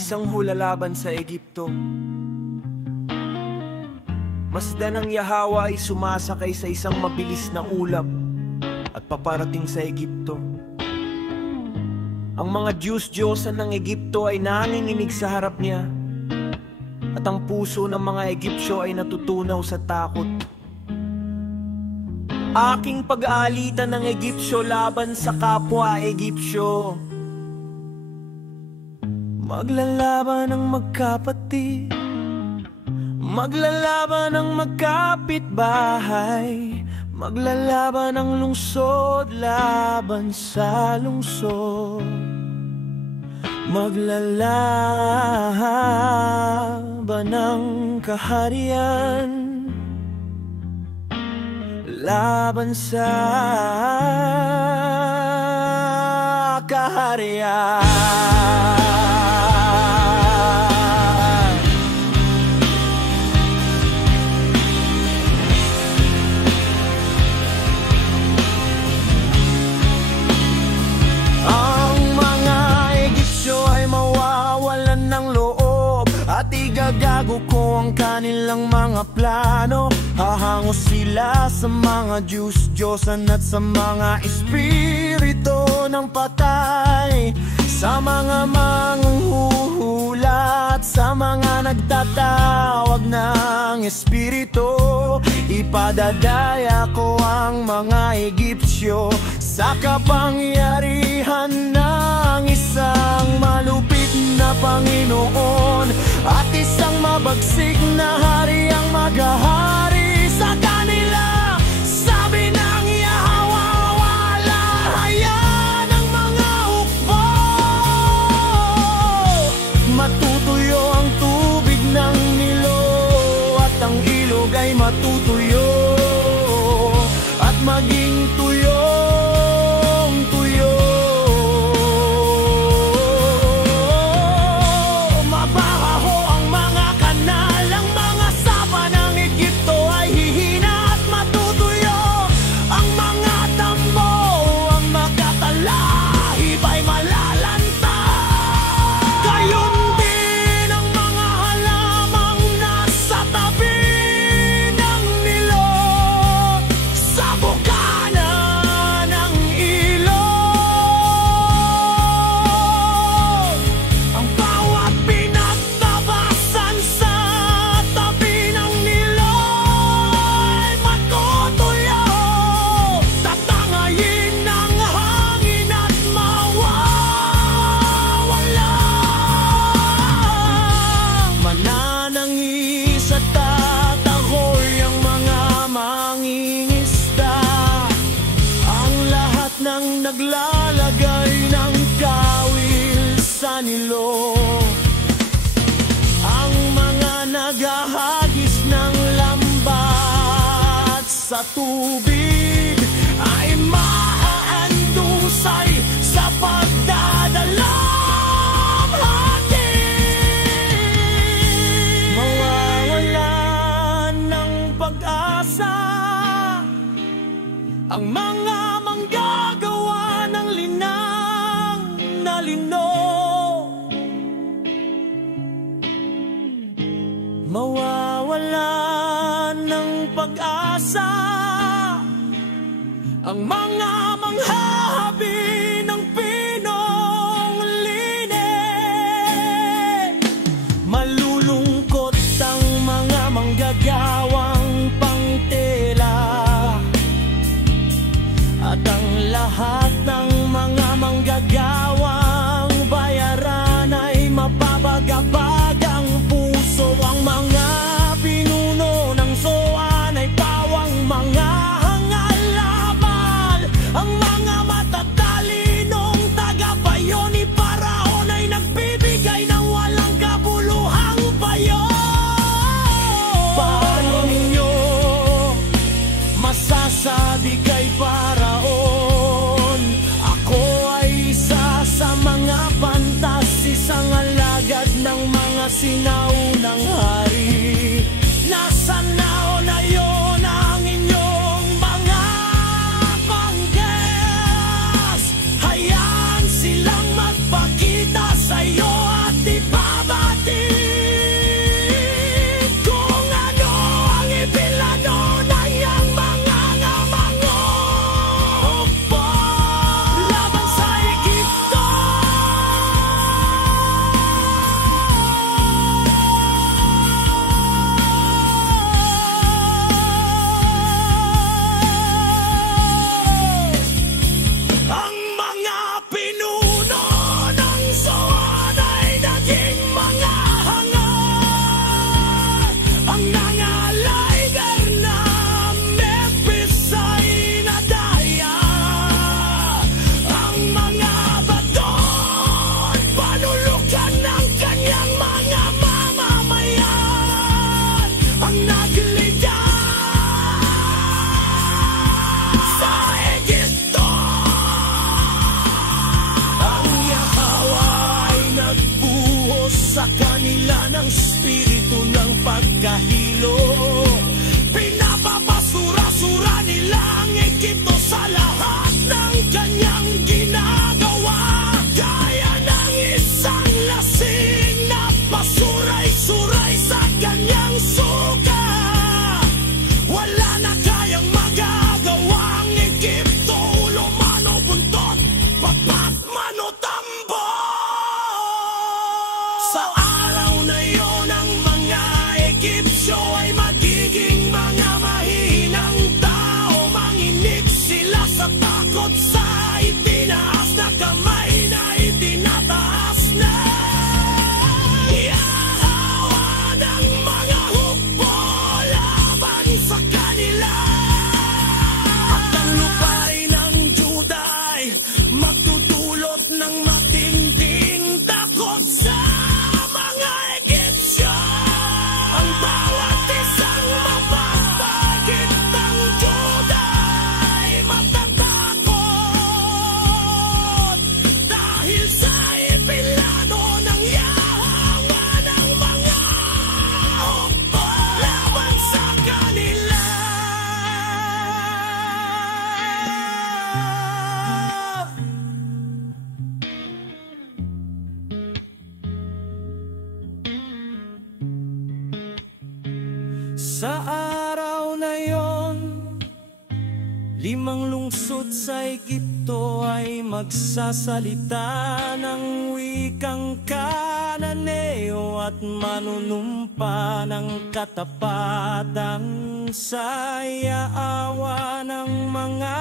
Isang hula laban sa Ehipto. Masdan ng Yahawa ay sumasakay sa isang mabilis na ulap at paparating sa Ehipto. Ang mga Diyos-Diyosan ng Ehipto ay nanginginig sa harap niya, at ang puso ng mga Ehipsyo ay natutunaw sa takot. Aking pag-aalitan ng Ehipsyo laban sa kapwa Ehipsyo. Maglalaban ang magkapatid, maglalaban ang magkapitbahay, maglalaban ang lungsod laban sa lungsod. Maglalaban ang kaharian laban sa kaharian. Igagago ko ang kanilang mga plano. Hahango sila sa mga Diyos-Diyosan at sa mga espiritu ng patay, sa mga manghuhula at sa mga nagtatawag ng espiritu. Ipadadaya ko ang mga Ehipsyo sa kapangyarihan ng isang malupit na Panginoon, at isang mabagsik na hari ang maghahari sa kanila. Sabi ng Yahawa, wala hayan ang mga hukbo. Matutuyo ang tubig ng Nilo, at ang ilog ay matutuyo at maging tuyo. Naglalagay ng kawil sa Nilo, ang mga naghahagis ng lambat sa tubig ay maaandusay sa pagdadalamhati. Mawawalan ng pag-asa ang mga manggagawa ng linang na lino. Mawawalan ng pag-asa ang mga manghahabi ng pinong linig. Malulungkot ang mga manggagawang pangtela, at ang lahat ng mga manggagawang bayaran ay mapapagapag ang puso. Ang mga pinuno ng SOAN ay pawang mga hangalaman. Ang mga matatalinong tagapayo ni Paraon ay nagbibigay ng walang kabuluhang payo. Paano ninyo masasabi kay Paraon, ako ay isa sa mga pantas, isang alagad ng mga sinaunang hari? Nasa naon na yun ang inyong mga panggas? Hayaan silang magpakita sa'yo at ipa ng matinding takot sa mga Egyptyo. Ang bawat isang mapapagit ng Juda ay matatakot dahil sa ipilano ng yawa ng mga hukbo laban sa kanila. Sa araw na yon, 5 lungsod sa Egipto ay magsasalita ng wikang Kananeo at manunumpa ng katapatan sa yaawa ng mga